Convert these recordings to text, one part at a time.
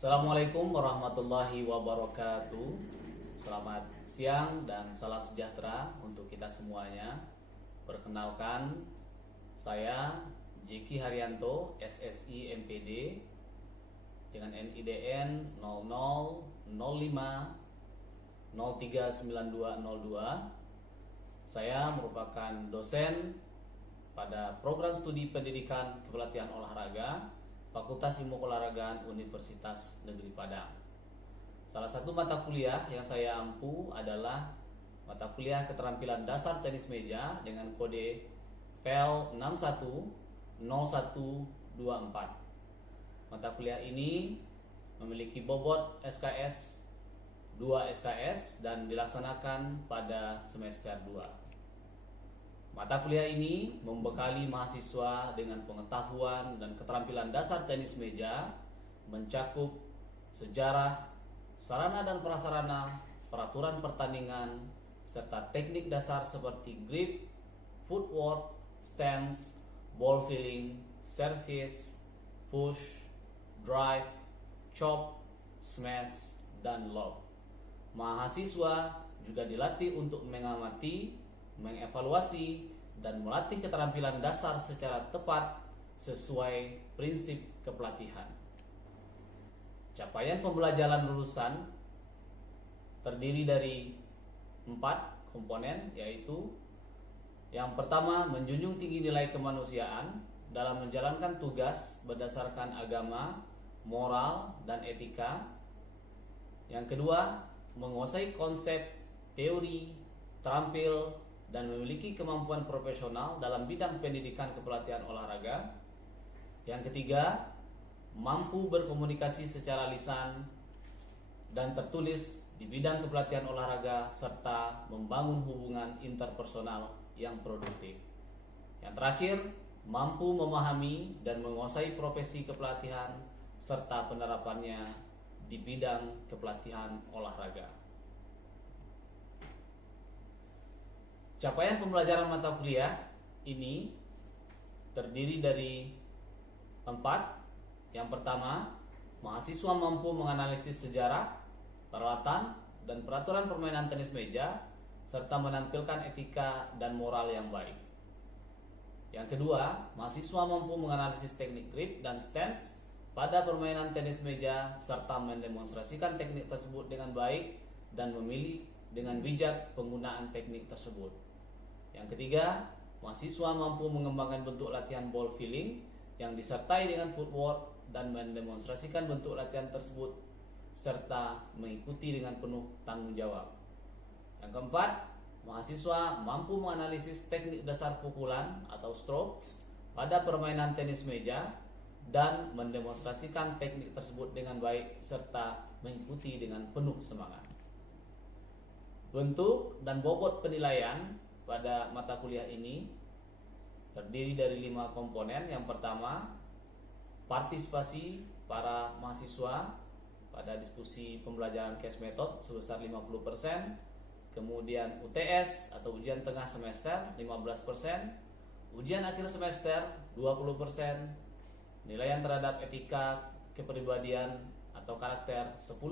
Assalamualaikum warahmatullahi wabarakatuh. Selamat siang dan salam sejahtera untuk kita semuanya. Perkenalkan, saya Jeki Haryanto, SSI MPD dengan NIDN 0005 039202. Saya merupakan dosen pada program studi pendidikan kepelatihan olahraga Fakultas Ilmu Keolahragaan Universitas Negeri Padang. Salah satu mata kuliah yang saya ampu adalah mata kuliah keterampilan dasar tenis meja dengan kode PEL 610124. Mata kuliah ini memiliki bobot SKS 2 SKS dan dilaksanakan pada semester 2. Mata kuliah ini membekali mahasiswa dengan pengetahuan dan keterampilan dasar tenis meja, mencakup sejarah, sarana dan prasarana, peraturan pertandingan, serta teknik dasar seperti grip, footwork, stance, ball feeling, service, push, drive, chop, smash, dan lob. Mahasiswa juga dilatih untuk mengamati, mengevaluasi, dan melatih keterampilan dasar secara tepat sesuai prinsip kepelatihan. Capaian pembelajaran lulusan terdiri dari 4 komponen, yaitu yang pertama, menjunjung tinggi nilai kemanusiaan dalam menjalankan tugas berdasarkan agama, moral, dan etika. Yang kedua, menguasai konsep, teori, terampil, dan memiliki kemampuan profesional dalam bidang pendidikan kepelatihan olahraga. Yang ketiga, mampu berkomunikasi secara lisan dan tertulis di bidang kepelatihan olahraga serta membangun hubungan interpersonal yang produktif. Yang terakhir, mampu memahami dan menguasai profesi kepelatihan serta penerapannya di bidang kepelatihan olahraga. Capaian pembelajaran mata kuliah ini terdiri dari 4. Yang pertama, mahasiswa mampu menganalisis sejarah, peralatan, dan peraturan permainan tenis meja, serta menampilkan etika dan moral yang baik. Yang kedua, mahasiswa mampu menganalisis teknik grip dan stance pada permainan tenis meja, serta mendemonstrasikan teknik tersebut dengan baik dan memilih dengan bijak penggunaan teknik tersebut. Yang ketiga, mahasiswa mampu mengembangkan bentuk latihan ball feeling yang disertai dengan footwork dan mendemonstrasikan bentuk latihan tersebut serta mengikuti dengan penuh tanggung jawab. Yang keempat, mahasiswa mampu menganalisis teknik dasar pukulan atau strokes pada permainan tenis meja dan mendemonstrasikan teknik tersebut dengan baik serta mengikuti dengan penuh semangat. Bentuk dan bobot penilaian pada mata kuliah ini terdiri dari 5 komponen. Yang pertama, partisipasi para mahasiswa pada diskusi pembelajaran case method sebesar 50%, kemudian UTS atau ujian tengah semester 15%, ujian akhir semester 20%, penilaian terhadap etika kepribadian atau karakter 10%,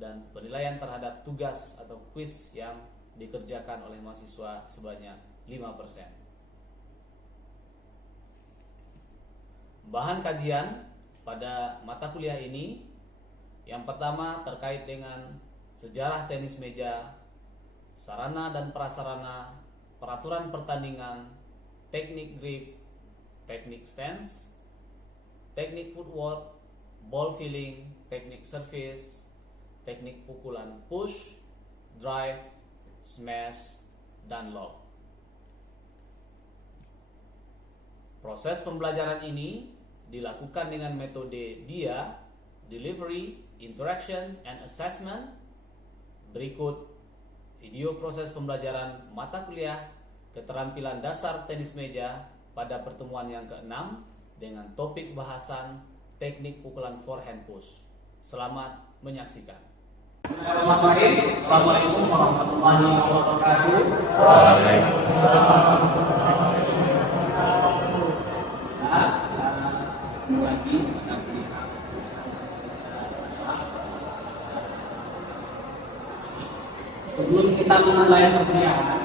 dan penilaian terhadap tugas atau kuis yang dikerjakan oleh mahasiswa sebanyak 5%. Bahan kajian pada mata kuliah ini, yang pertama terkait dengan sejarah tenis meja, sarana dan prasarana, peraturan pertandingan, teknik grip, teknik stance, teknik footwork, ball feeling, teknik service, teknik pukulan push, drive, smash, dan lob. Proses pembelajaran ini dilakukan dengan metode DIA, Delivery, Interaction, and Assessment. Berikut video proses pembelajaran mata kuliah keterampilan dasar tenis meja pada pertemuan yang ke-6 dengan topik bahasan teknik pukulan forehand push. Selamat menyaksikan. Assalamualaikum warahmatullahi wabarakatuh. Waalaikumsalam. Lagi Sebelum kita memulai perkuliahan,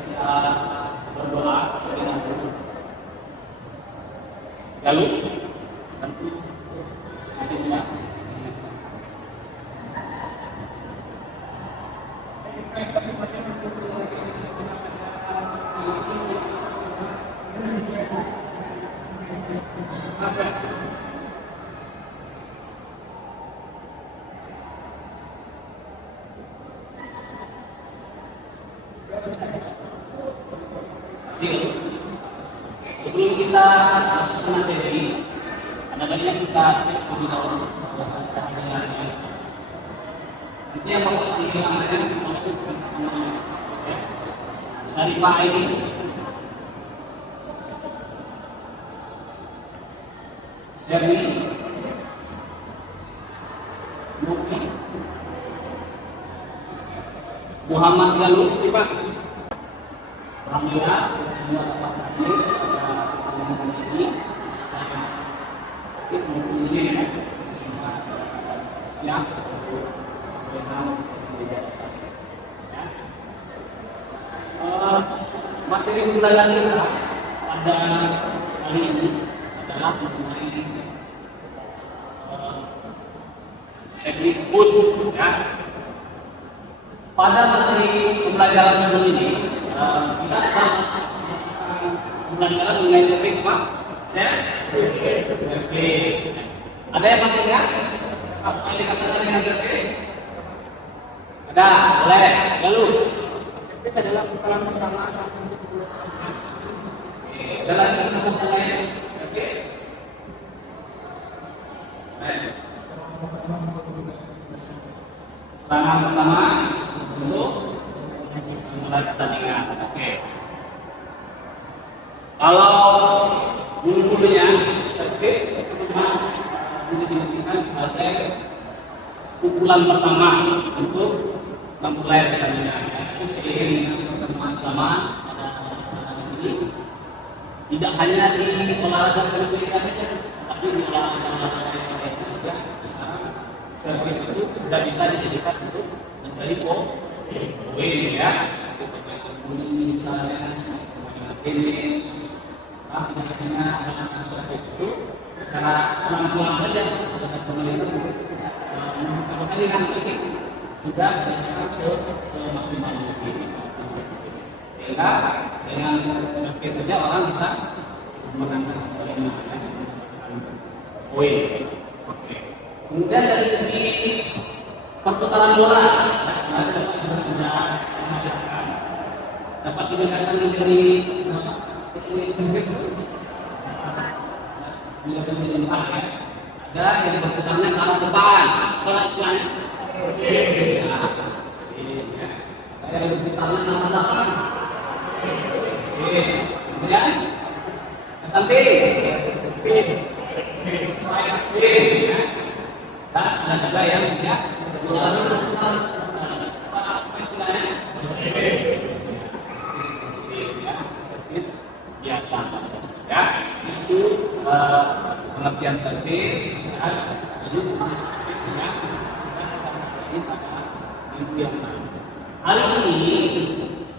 kita berdoa dengan dulu. Lalu tentu kita sebelum kita masuk ke materi, kadang-kadang kita cek lebih dahulu pendengarannya. Nanti yang bakal pendengarannya Syarifah ini, Sherly, Mufi, Muhammad Galuh, Pak. Alhamdulillah semua tempat hadir pada ini sakit maupun di sini semua siap untuk mengenal menjadi dasar. Materi pembelajaran kita pada kali ini adalah mengenai teknik push. Pada materi pembelajaran sebelum ini kita sedang pembelajaran mengenai topik apa? Service. Ada yang masih ingat? Apa yang dikatakan dengan service? Ada, boleh. Lalu, service adalah pukulan pertama saat untuk pembelajaran. Ada lagi kata-kata lain service? Serangan pertama untuk mulai pertandingan. Oke. Kalau dulu-dulunya service cuma didefinisikan sebagai pukulan pertama untuk memulai pertandingan. Itu seiring dengan perkembangan zaman pada masa ini tidak hanya di olahraga kita saja, tapi di olahraga lainnya juga sekarang service itu sudah bisa dijadikan untuk mencari poin ya. Misalnya tenis, tidak hanya anak service itu secara pelan-pelan saja, secara pemerintah dengan politik sudah melakukan semaksimal mungkin. Sehingga dengan service saja orang bisa menangkan poin. Kemudian dari segi perputaran bola, sudah dapat dibedakan menjadi service menjadi empat ya. Ada yang berputarnya ke arah depan, kalau istilahnya ada yang berputarnya ke arah belakang. Kemudian samping, dan juga yang ya melalui berputar apa istilahnya biasa ya, itu pengertian service ya. Jadi service ya ini pada yang hari ini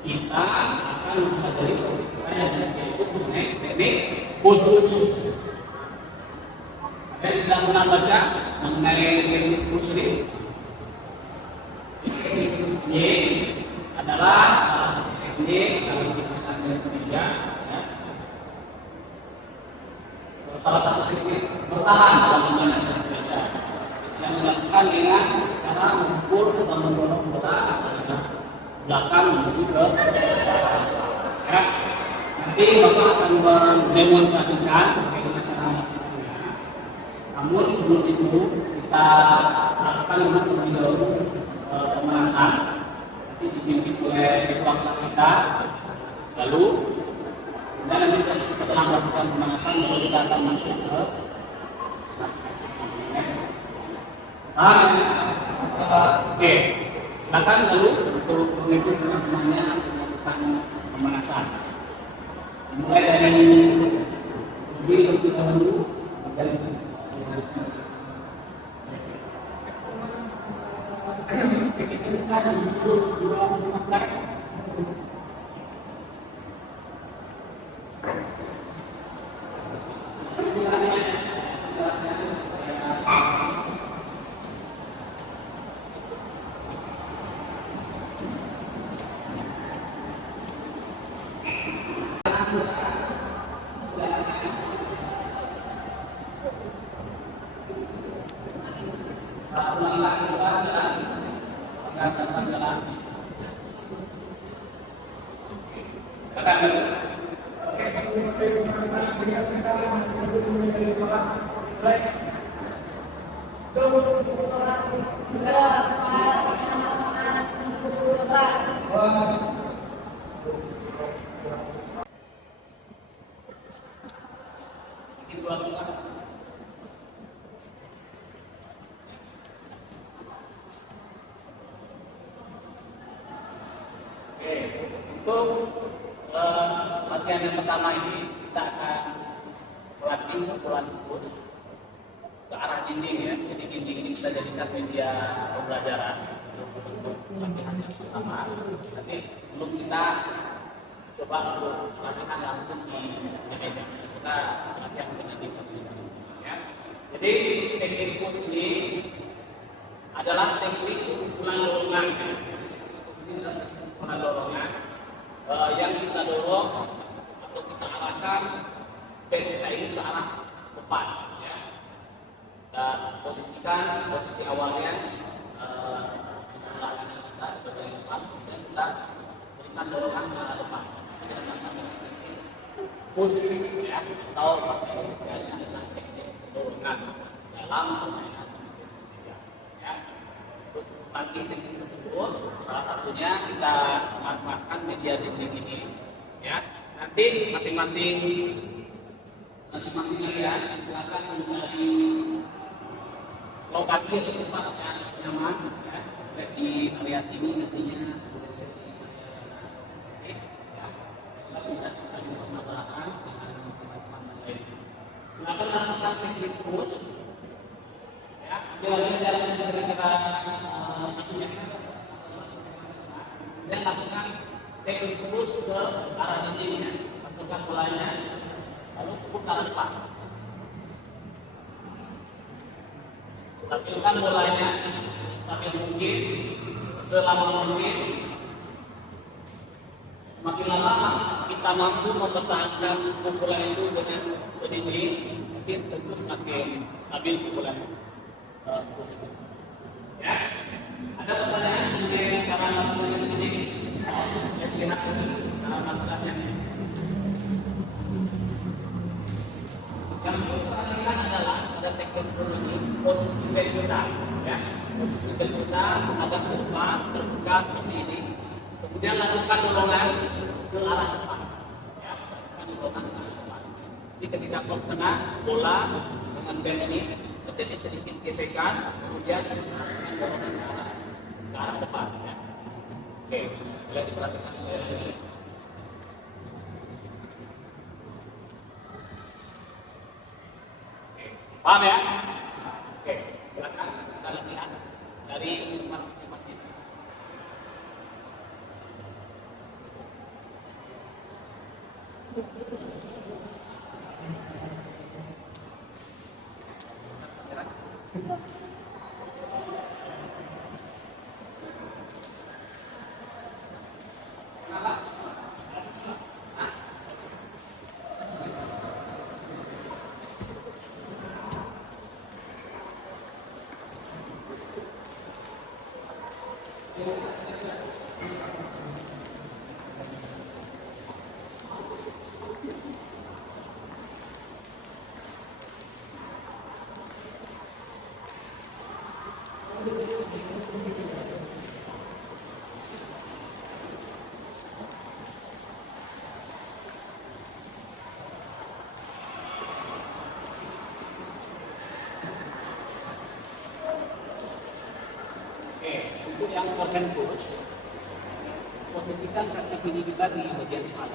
kita akan mempelajari yaitu mengenai teknik khusus. Saya sedang pernah baca mengenai teknik khusus ini. Ini adalah salah satu teknik yang digunakan oleh media. Salah satu teknik bertahan dalam menggunakan sepeda yang dilakukan dengan cara mengukur atau mendorong bola dari belakang menuju ke ya. Nanti Bapak akan mendemonstrasikan bagaimana cara melakukannya. Namun sebelum itu kita lakukan terlebih dahulu pemanasan. Nanti dipimpin oleh ketua kelas kita. Lalu dan nanti setelah melakukan pemanasan baru kita akan masuk ke oke, silakan lalu untuk mengikuti teman-temannya melakukan pemanasan. Mulai dari lebih dahulu dari Untuk latihan yang pertama ini kita akan melatih pukulan fokus ke arah dinding ya. Jadi dinding ini kita jadikan media pembelajaran untuk latihan yang pertama. Nanti sebelum kita coba untuk latihan langsung di meja, kita latihan dengan dinding ya. Jadi teknik fokus ini adalah teknik pukulan dorongan. Ini adalah pukulan dorongan yang kita dorong atau kita arahkan pen kita ini ke arah depan ya. Kita posisikan posisi awalnya di sebelah kanan kita di bagian depan dan kita berikan dorongan ke arah depan. Kita melakukan teknik push ya, atau bahasa Indonesia adalah teknik dorongan dalam permainan ya. Untuk melatih teknik tersebut, salah satunya kita manfaatkan media dinding ini ya. Nanti masing-masing kalian silakan mencari lokasi atau tempat yang nyaman ya. Di area sini nantinya bisa bertabrakan dengan teman-teman lain. Silakan lakukan teknik push ya. Jalan jalan kira-kira 1 meter dan lakukan teknik push ke arah dindingnya, lakukan bolanya lalu pukul ke arah depan. Stabilkan bolanya stabil mungkin, selama mungkin. Semakin lama kita mampu mempertahankan pukulan itu dengan dinding, mungkin tentu semakin stabil pukulan posisi. Ya, ada pertanyaan mengenai cara melakukan ini? Yang lihat ini cara melakukannya. Yang pertanyaan adalah pada teknik posisi bel kita, ya, posisi bel kita menghadap ke depan, terbuka seperti ini. Kemudian lakukan dorongan ke arah depan, ya, lakukan dorongan ke arah depan. Jadi ketika kau kena bola dengan bel ini, terjadi sedikit gesekan, kemudian lakukan dorongan ke arah depan. Ya. Oke, boleh diperhatikan saya ini. Paham ya? Oke, silakan kita latihan cari tempat masing-masing. Untuk yang korban push, posisikan kaki kiri kita di bagian depan.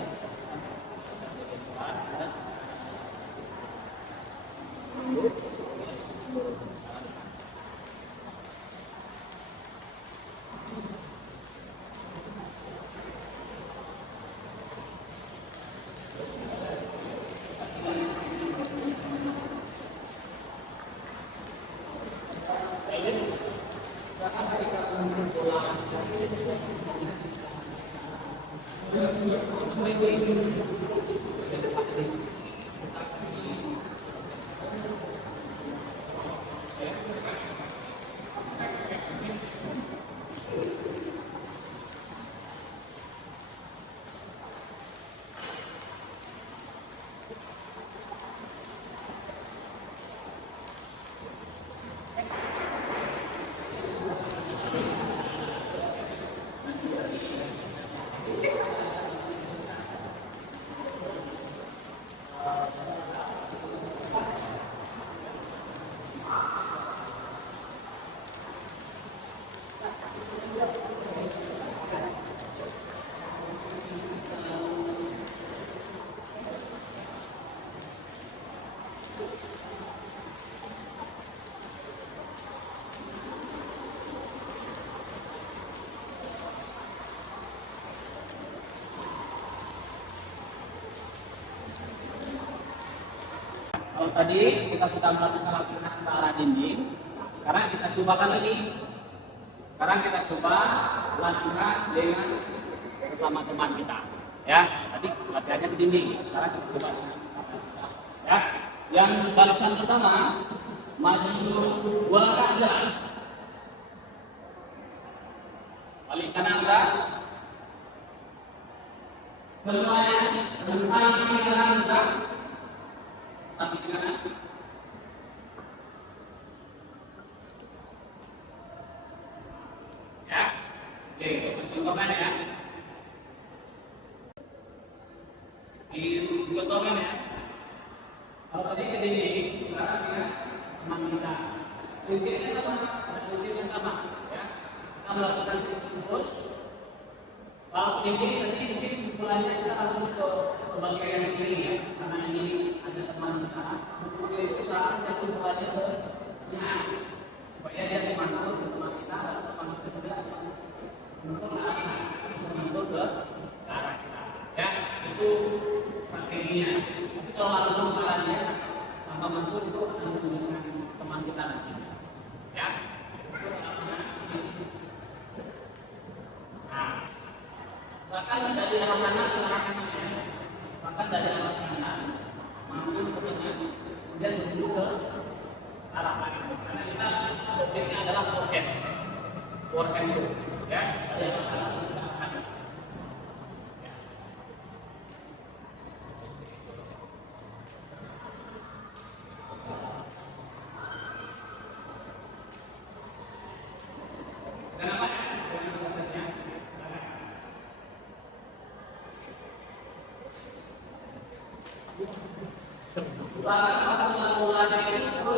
Kalau tadi kita sudah melakukan latihan ke arah dinding, sekarang kita cobakan lagi. Sekarang kita coba latihan dengan sesama teman kita. Ya, tadi latihannya ke dinding. Sekarang kita coba. Ya, yang barisan pertama maju 2 langkah gerak. Balik kanan gerak. Semuanya rentang kiri kanan gerak. Tapi kanan. Ya, oke, contohkan ya. Dicontohkan ya. Kalau tadi ke dinding, sekarang ya teman kita. Prinsipnya sama, prinsipnya sama. Ya, kita melakukan push. Kalau dinding nanti mungkin pukulannya kita langsung ke bagian yang kiri ya, karena ini ada teman kita. Mungkin itu usaha jatuh pukulannya ke tengah, supaya dia memantul ke teman kita, atau teman kita tidak memantul ke arah kita. Ya, itu strateginya. Tapi kalau langsung ke arahnya tanpa mantul itu akan menggunakan teman kita nanti. Ya. Misalkan dari arah kanan ke arah kanan ya. Misalkan dari arah kanan mampu ke tengah, kemudian menuju ke arah kanan. Karena kita objeknya adalah forehand terus, ya. Dari arah kanan ke arah kanan. Kenapa? Dengan prosesnya. Saat kita mulai itu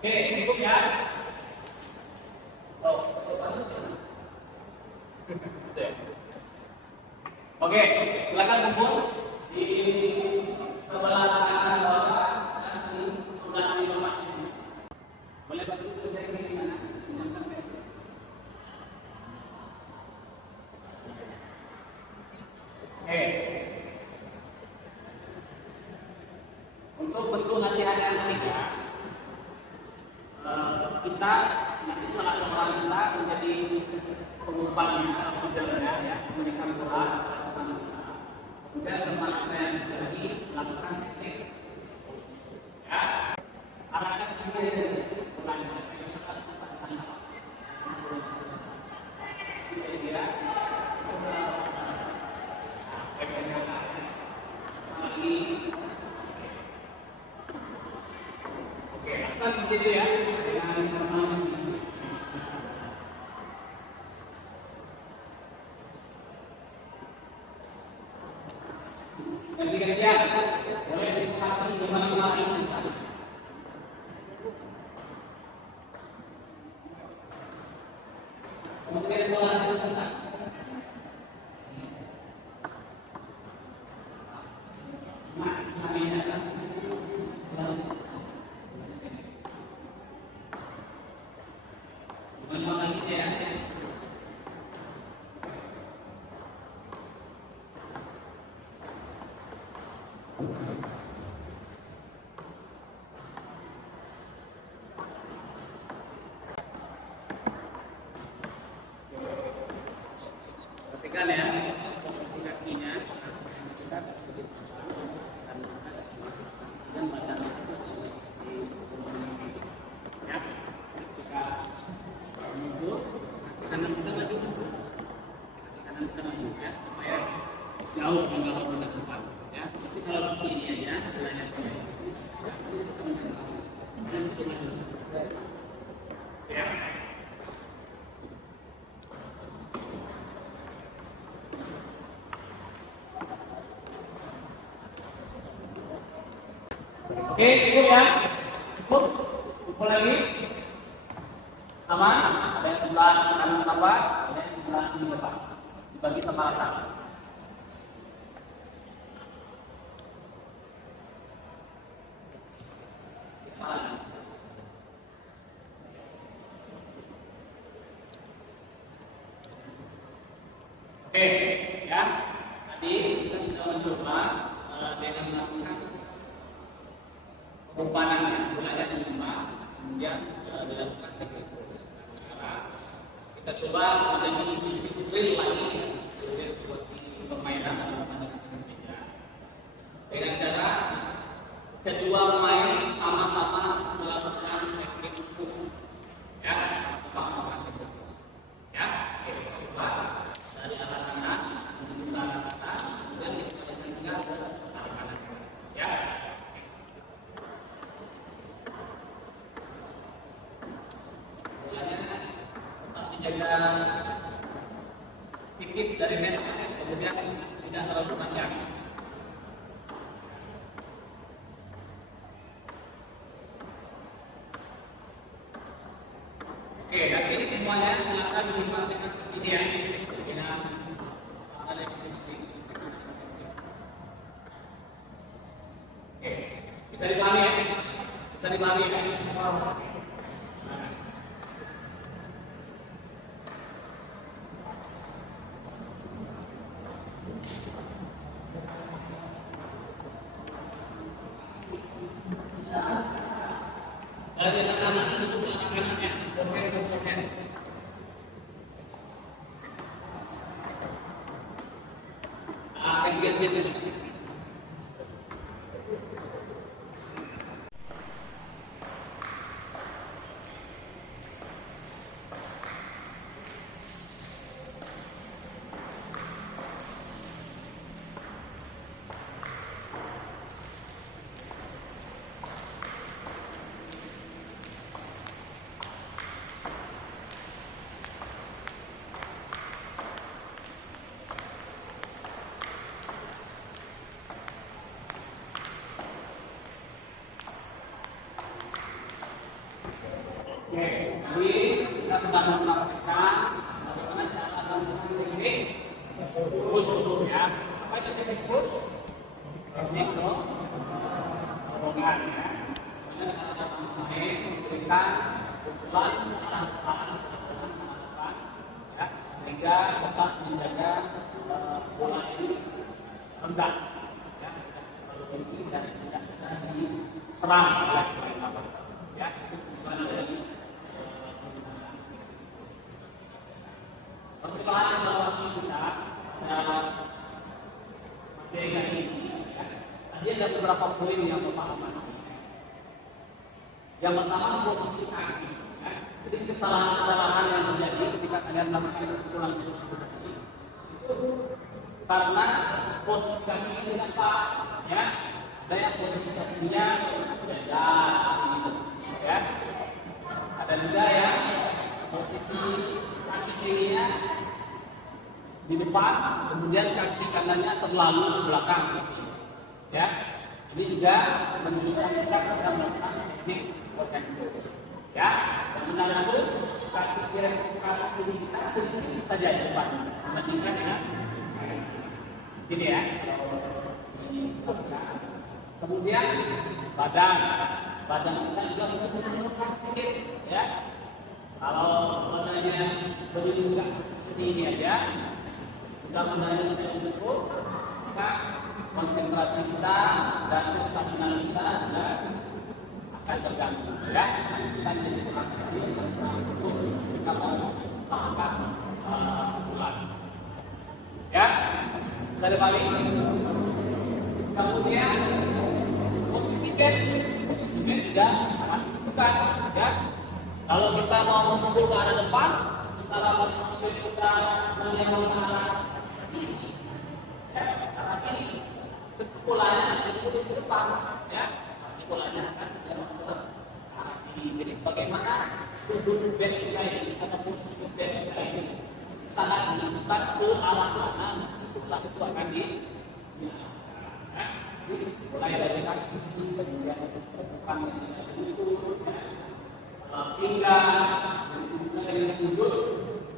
oke, cukup ya. Oke, silakan kumpul di sebelah kanan bawah dan di sebelah kiri bawah. Boleh bantu kerja di sana. Oke. Untuk bentuk latihan yang ketiga, kita nanti salah seorang kita menjadi pengumpannya atau leadernya ya, memberikan bola, kemudian teman saya lagi melakukan teknik ya, arahkan ke sini bolanya saya sekat dia lagi oke. Kan seperti itu ya. Dengan permainan ganti-gantian boleh disepakati gimana-gimana. Kemudian bola sebentar. Perhatikan ya, posisi kakinya kita sedikit dan badan ya. Ketika mundur, kaki kanan kita maju, kaki kanan kita maju ya, supaya jauh hingga pada depan ya. Tapi kalau seperti ini aja, jalannya ya. Oke, cukup ya. Cukup. Kumpul lagi. Aman. Ada yang sebelah kanan apa? Ada yang sebelah kiri depan. Dibagi sama rata. Oke, ya. Tadi kita sudah mencoba dengan melakukan umpanannya, bolanya di rumah, kemudian dilakukan teknik. Sekarang kita coba menjadi real lagi dari situasi permainan dengan cara kedua pemain sama-sama melakukan teknik push, ya, sama-sama melakukan teknik push, ya. Oke, kita coba dari arah kanan menuju ke arah atas, kemudian kita juga ke arah kanan, ya. Jaga tipis dari net, kemudian tidak terlalu panjang. Oke, nanti ini semuanya silakan dimanfaatkan seperti ini ya. Dengan ada masing-masing. Oke, bisa dipahami ya? Bisa dipahami ya? Dari anak-anak itu juga anak-anaknya, bermain-bermain. Akan giat-giat. Oke, jadi kita sudah mempraktikkan bagaimana cara melakukan teknik push ya. Apa itu teknik push? Teknik dorongan ya. Kemudian kita pemain memberikan pukulan arah depan ya, sehingga dapat menjaga bola ini rendah ya, kalau tinggi dan tidak diserang oleh pemain lawan ya. Pertanyaan evaluasi kita materi hari ini, ya. Tadi ada beberapa poin yang pemahaman. Yang pertama posisi kaki. Ya. Jadi kesalahan-kesalahan yang terjadi ketika kalian melakukan pukulan seperti ini itu karena posisi kaki tidak pas. Ya. Ada yang posisi kakinya beda seperti itu. Ya. posisi kaki kirinya di depan, kemudian kaki kanannya terlalu ke belakang. Ya, ini juga menunjukkan kita sedang melakukan teknik work and pose. Ya, yang benar itu kaki kiri kita sedikit saja di depan, dibandingkan dengan ini ya. Kemudian badan kita juga menunjukkan sedikit, ya. Kalau badannya berdiri juga seperti ini aja, kita badannya tidak cukup, maka konsentrasi kita dan stamina kita akan terganggu, ya. Kita jadi fokus kita mau melakukan bulan, ya. Saya balik. Kemudian posisi bed juga sangat menentukan, ya. Kalau kita mau memukul ke arah depan, sementara posisi bed kita mengenai ke arah kiri, ya, arah kiri, pukulannya itu di depan, ya, pasti pukulannya akan ke arah kiri. Jadi bagaimana sudut bed kita ini atau posisi bed kita ini sangat menentukan ke arah mana pukulan itu akan di mulai dari kaki, kemudian depan itu hingga dari sudut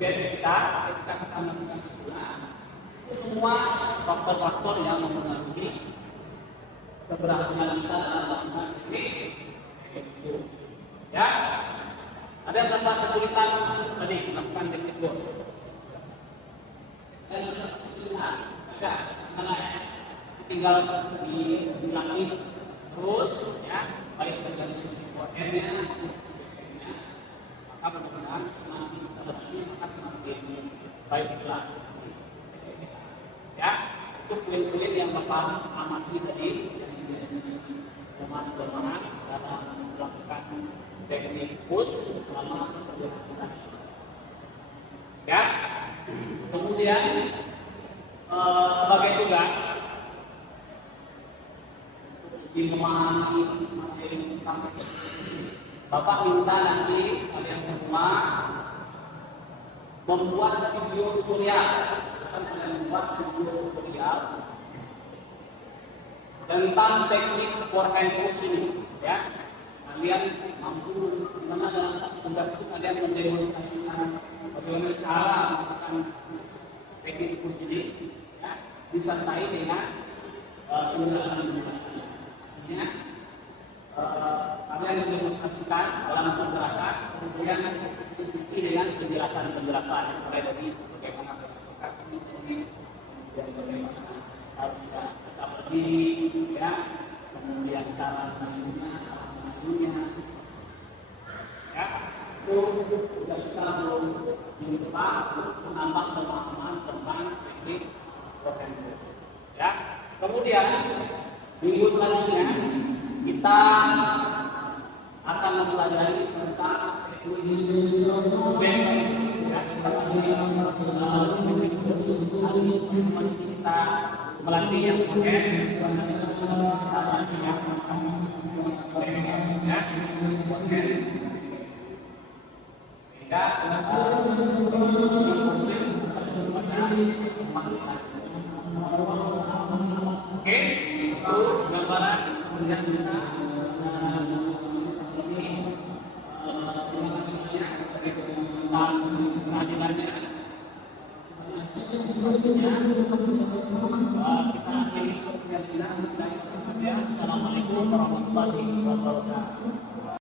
bed kita ketika kita melakukan pukulan, itu semua faktor-faktor yang mempengaruhi keberhasilan kita dalam melakukan teknik. Ya, ada yang merasa kesulitan tadi melakukan teknik bos? Ada yang merasa kesulitan? Ada, karena tinggal diulangi terus, ya, baik dari sisi forehand-nya maupun sisi backhand-nya, maka mudah-mudahan semakin kita berlatih maka semakin baik pula. Ya, itu poin-poin yang Bapak amati tadi yang menjadi kelemahan dalam melakukan teknik push selama perjalanan. Ya, kemudian sebagai tugas di memahami materi tentang Bapak minta nanti kalian semua membuat video tutorial, tentang teknik work and pose ini, ya. Kalian mampu bagaimana dalam tugas itu kalian mendemonstrasikan bagaimana cara melakukan teknik pose ini, ya, disertai dengan penjelasan. Ya, kalian mendemonstrasikan dalam pergerakan, kemudian diikuti dengan penjelasan mulai dari bagaimana posisi kaki ini, dan bagaimana harus tetap berdiri, ya, kemudian cara mengajunya, ya, itu sudah kita belum mencoba menambah pemahaman tentang teknik work and pose, ya. Kemudian minggu selanjutnya kita akan mempelajari tentang teknik kita melatih yang pakai oke, itu gambaran kemudian kita ini atas kehadirannya. Selanjutnya kita akhiri. Assalamualaikum warahmatullahi wabarakatuh.